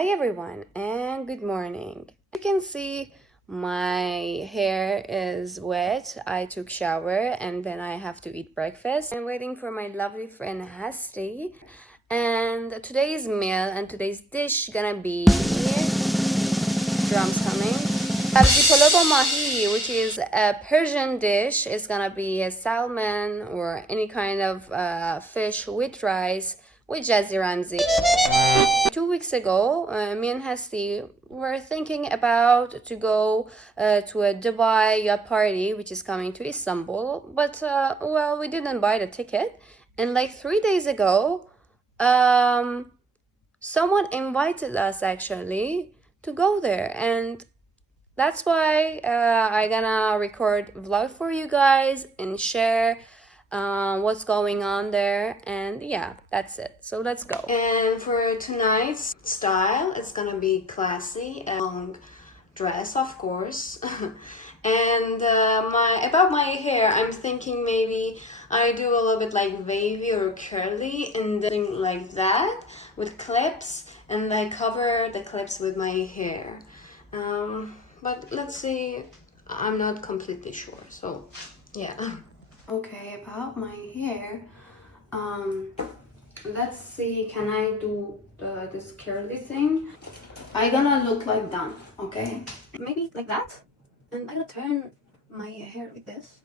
Hi everyone and good morning. You can see my hair is wet. I took shower and then I have to eat breakfast. I'm waiting for my lovely friend Hasti. And today's meal and today's dish gonna be drums coming. Sabzi polo ba mahi, which is a Persian dish. It's gonna be a salmon or any kind of fish with rice with jazzy ramzi. 2 weeks ago, me and Hesti were thinking about to go to a Dubai yacht party, which is coming to Istanbul. But well, we didn't buy the ticket. And like 3 days ago, someone invited us actually to go there, and that's why I gonna record vlog for you guys and share what's going on there. And yeah, that's it, so let's go. And for tonight's style, it's gonna be classy, a long dress of course. And about my hair, I'm thinking maybe I do a little bit like wavy or curly and then like that with clips, and I cover the clips with my hair. But let's see, I'm not completely sure, so yeah. Okay, about my hair, let's see, can I do this curly thing? I gonna look like done, okay? Maybe like that, and I gonna turn my hair like this.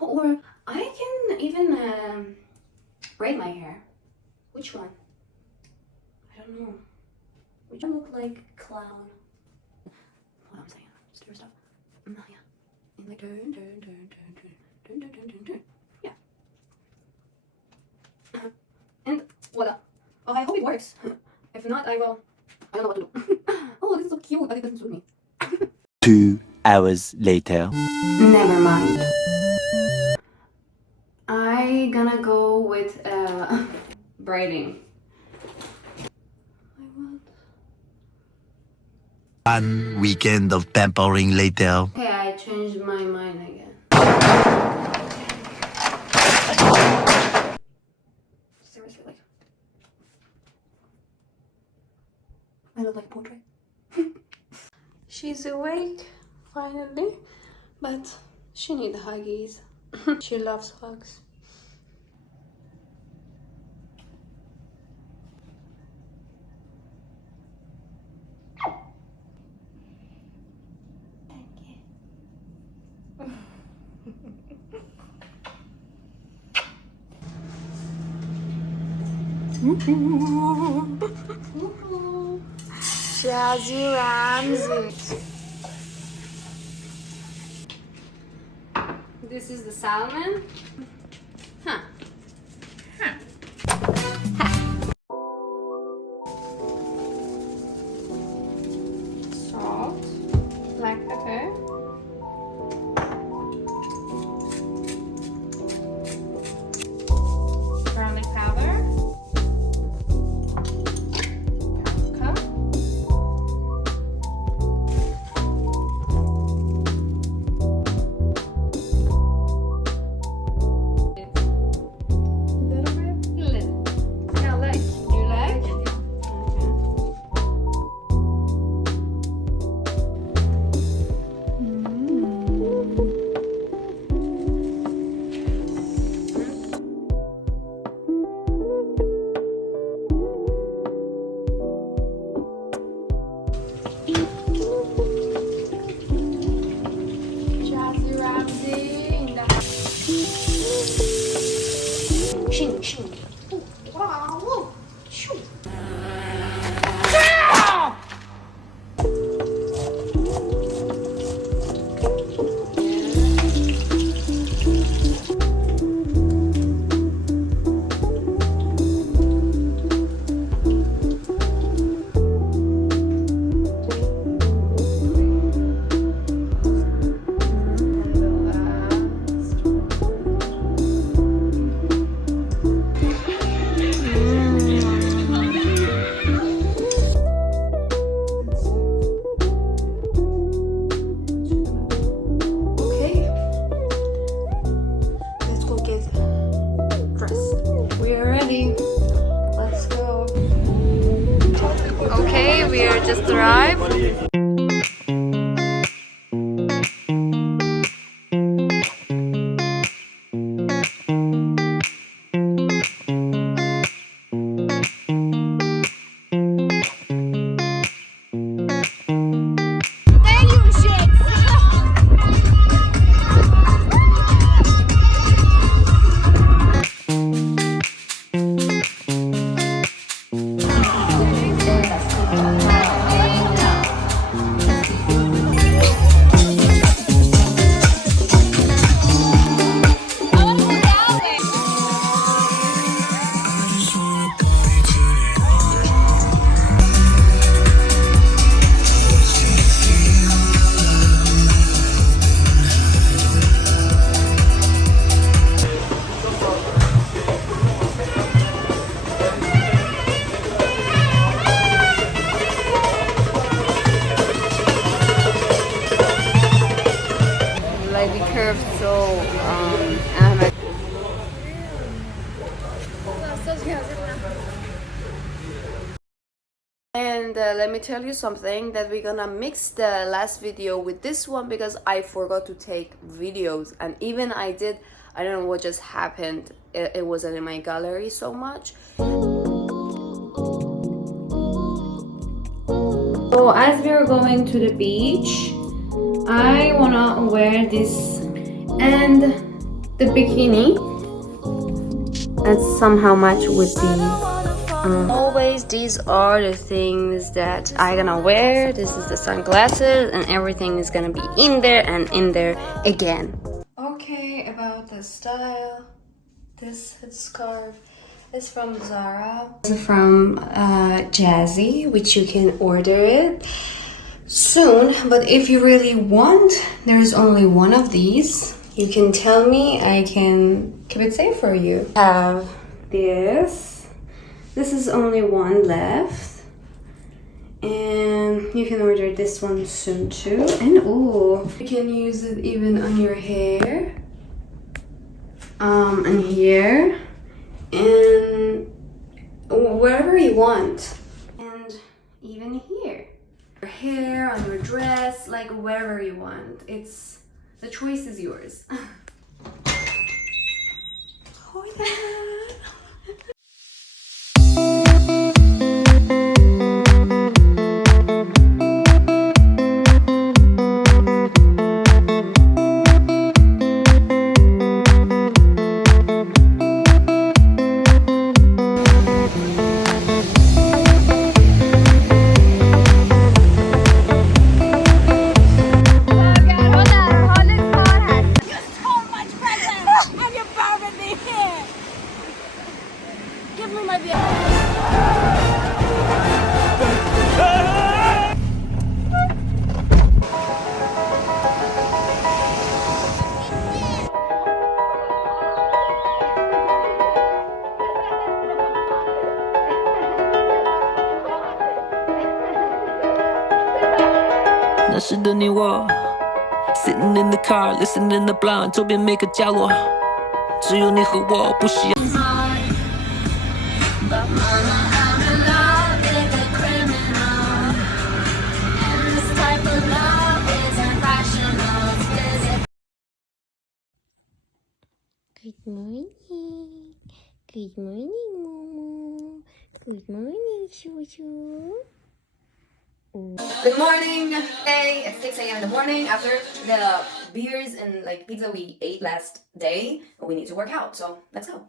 Or I can even braid my hair. Which one? I don't know. Which one look like clown? What I'm saying, just do stuff. Yeah. And like turn. Yeah. And voila. Oh, I hope it works. If not, I don't know what to do. Oh, this is so cute, but it doesn't suit me. 2 hours later. Never mind. I gonna go with braiding. One weekend of pampering later. Okay, I changed my mind again. Seriously, like I look like a portrait. She's awake finally, but she needs huggies. She loves hugs. Jazzy Ramsey. This is the salmon. Huh. Salt, black pepper, garlic powder, paprika, little. Yeah, like, do you like? Okay. Jazzy Ramsey in the house. Shing. Ooh, wow, whoa, shoo. just arrived. Like we curved so I'm and let me tell you something that we're gonna mix the last video with this one because I forgot to take videos, and even I did, I don't know what just happened, it wasn't in my gallery so much. So as we are going to the beach, I wanna wear this and the bikini and somehow match with the always these are the things that I gonna wear. This is the sunglasses and everything is gonna be in there and in there again. Okay, about the style, this headscarf is from Zara. It's from Jazzy, which you can order it soon, but if you really want, there's only one of these. You can tell me, I can keep it safe for you. Have this is only one left, and you can order this one soon too. And oh, you can use it even on your hair, and here, and wherever you want, and even here. Your hair, on your dress, like wherever you want. It's the choice is yours. Oh yeah. Sitting in the car, listening to Blonde， 周边每个角落，只有你和我，不需要。Good morning. Good morning, Momo. Good morning, Shoo. Good morning. Hey, it's 6 a.m. in the morning after the beers and like pizza we ate last day. We need to work out, so let's go.